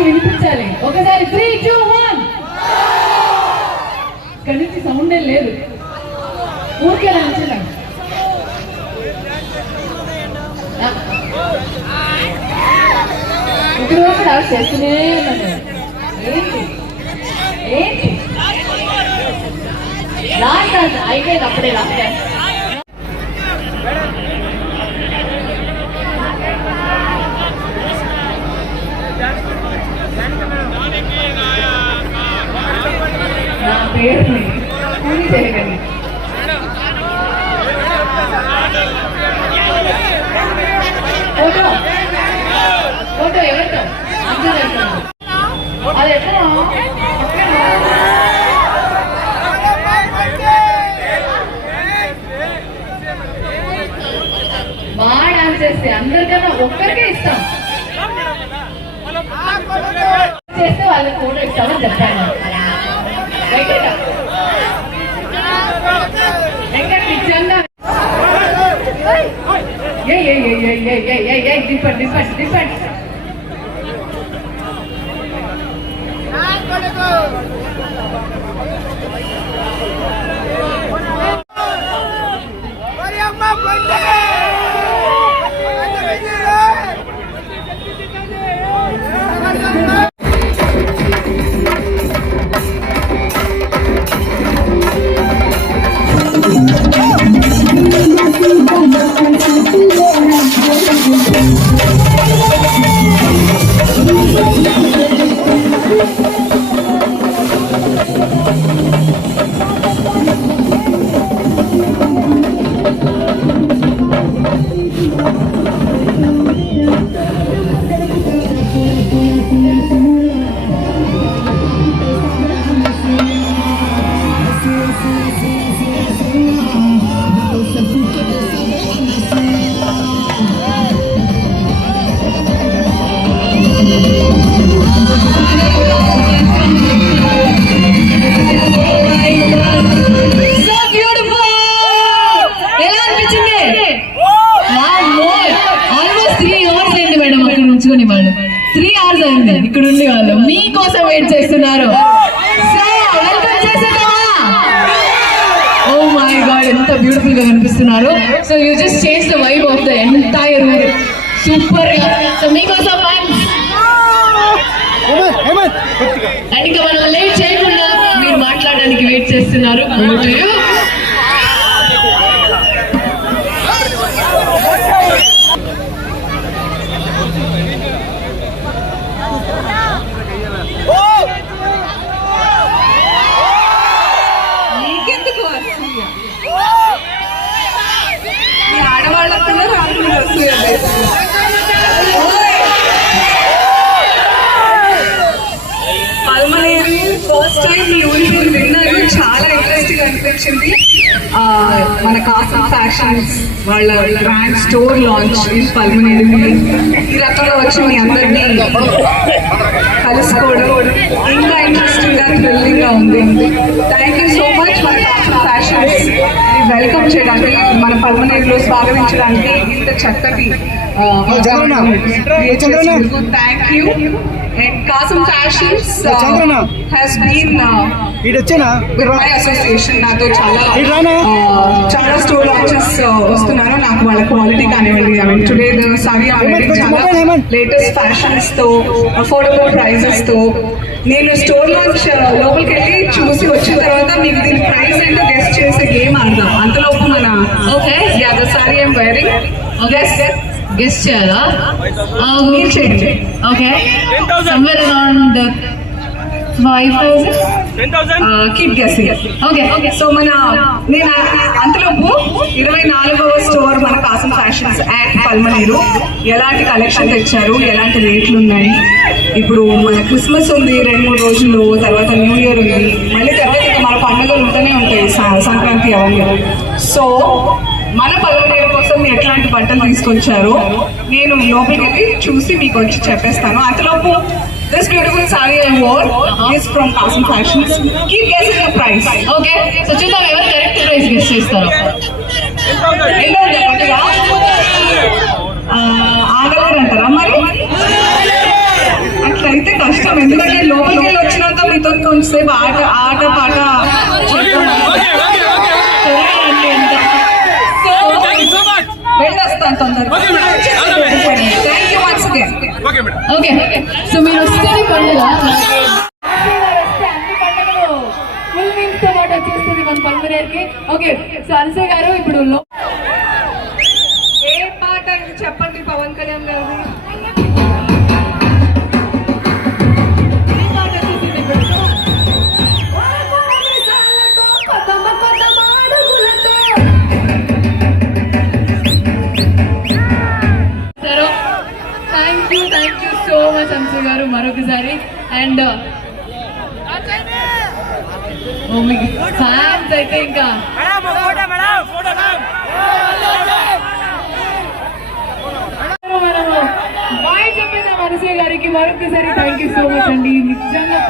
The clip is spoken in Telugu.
వాళ్ళకి వినిపించాలి. ఒకసారి 3, 2, 1. ఇక్కడి నుంచి సౌండే లేదు, ఊరికే నంచున్నాను. ఇప్పుడు డాన్స్ చేస్తూనే ఉన్నాను. ఏంటి లాస్ట్ డాన్స్ అయిపోయింది, అప్పుడే లాస్ట్ డాన్స్. నా పేరుని పూరి చేయగలి ఫోటో ఫోటో ఎవరితో అందరూ వెళ్తున్నాం. అది ఎక్కడ బాగా డాన్స్ చేస్తే అందరికన్నా ఒక్కరికే ఇస్తాం, చేస్తే వాళ్ళకి ఫోటో ఇస్తామని చెప్పాను. డిఫరెంట్ డిఫరెంట్ డిఫరెంట్ ఇక్కడ ఉండి వాళ్ళు మీకోసం వెయిట్ చేస్తున్నారు. ఓ మై గాడ్, ఎంత బ్యూటిఫుల్ గా కనిపిస్తున్నారు. So you just change the vibe of the entire ఊర్. సూపర్ గా. సో మీకోసం అండ్ ఇంకా మనం లేట్ చేయకుండా మీరు మాట్లాడడానికి వెయిట్ చేస్తున్నారు. పల్మనేరి ఫస్ట్ టైం మీ ఊరి విన్నారు, చాలా ఇంట్రెస్టింగ్ అనిపించింది. మన కాసం ఫ్యాషన్స్ వాళ్ళ బ్రాండ్ స్టోర్ లాంచ్ ఇన్ పల్మనేరి. ఈ రకంగా వచ్చి మీ అందరినీ కలుసుకోవడం ఇంకా ఇంట్రెస్టింగ్ గా థ్రిల్లింగ్ గా ఉంది. థ్యాంక్ యూ సో మచ్ మన కాసం ఫ్యాషన్స్ వెల్కమ్ చేయడానికి, మన పల్మనేరిలో స్వాగతించడానికి ఇంత చక్కటి thank you. And Kasam Fashions has been with my association. నాతో చాలా స్టోర్ లాంచెస్ వస్తున్నాను. నాకు వాళ్ళ క్వాలిటీ కానివ్వండి, I mean today the sorry చాలా లేటెస్ట్ ఫ్యాషన్స్ తో అఫోర్డబుల్ ప్రైజెస్ తో. నేను స్టోర్ లాంచ్ లోపలికి వెళ్ళి చూసి వచ్చిన తర్వాత మీకు దీని ప్రైస్ ఏంటో గెస్ట్ చేసే గేమ్ ఆడదాం. అంతలోపు మన the sorry I'm wearing guest చేయాలా? మీరు చేయండి. Okay, somewhere around 5,000. Keep guessing. Okay, so నేను అంతలోపు 24వ స్టోర్ మన కాసం ఫ్యాషన్స్ అట్ పల్మనేరు ఎలాంటి కలెక్షన్ తెచ్చారు, ఎలాంటి రేట్లు ఉన్నాయి. ఇప్పుడు మన క్రిస్మస్ ఉంది 2-3 రోజులు, తర్వాత న్యూ ఇయర్ ఉంది, మళ్ళీ తర్వాత ఇంకా మన పండుగలు ఉంటూనే ఉంటాయి, సంక్రాంతి అవన్నీ. సో మన పల్మనేరు కోసం ఎట్లాంటి బట్టలు తీసుకొచ్చారో నేను లోపలికి వెళ్ళి చూసి మీకు వచ్చి చెప్పేస్తాను. అంతలోపు this beautiful saree I wore is from Kasam Fashions. Keep guessing the price. Okay, so చూద్దాం ఎవరు కరెక్ట్ ప్రైస్ గెస్ చేస్తారో. ఆగలేరంటారా మరి? అట్లయితే కష్టం, ఎందుకంటే లోపలికి వెళ్ళి వచ్చినంత మీతో కొంచెంసేపు ఆట పాట వెళ్ళొస్తాను తొందరగా. Thank you once again. Okay so మీరు వస్తేనే పండుగ ఫుల్ మీల్స్ తో పాటు వచ్చేస్తుంది మన పల్మనేర్కి. ఓకే సో అనసూయ గారు ఇప్పుడు ఏ పాట ఇది చెప్పండి పవన్ కళ్యాణ్ గారిది. ఈ పాట వచ్చేసింది ఇప్పుడు. Thank you so much Anasuya గారు మరొకసారి. అండ్ మీకు ఫ్యాన్స్ అయితే ఇంకా మనము బాయ్ చెప్పేదా అనసూయ గారికి మరొకసారి. థ్యాంక్ యూ సో మచ్ అండి నిజంగా.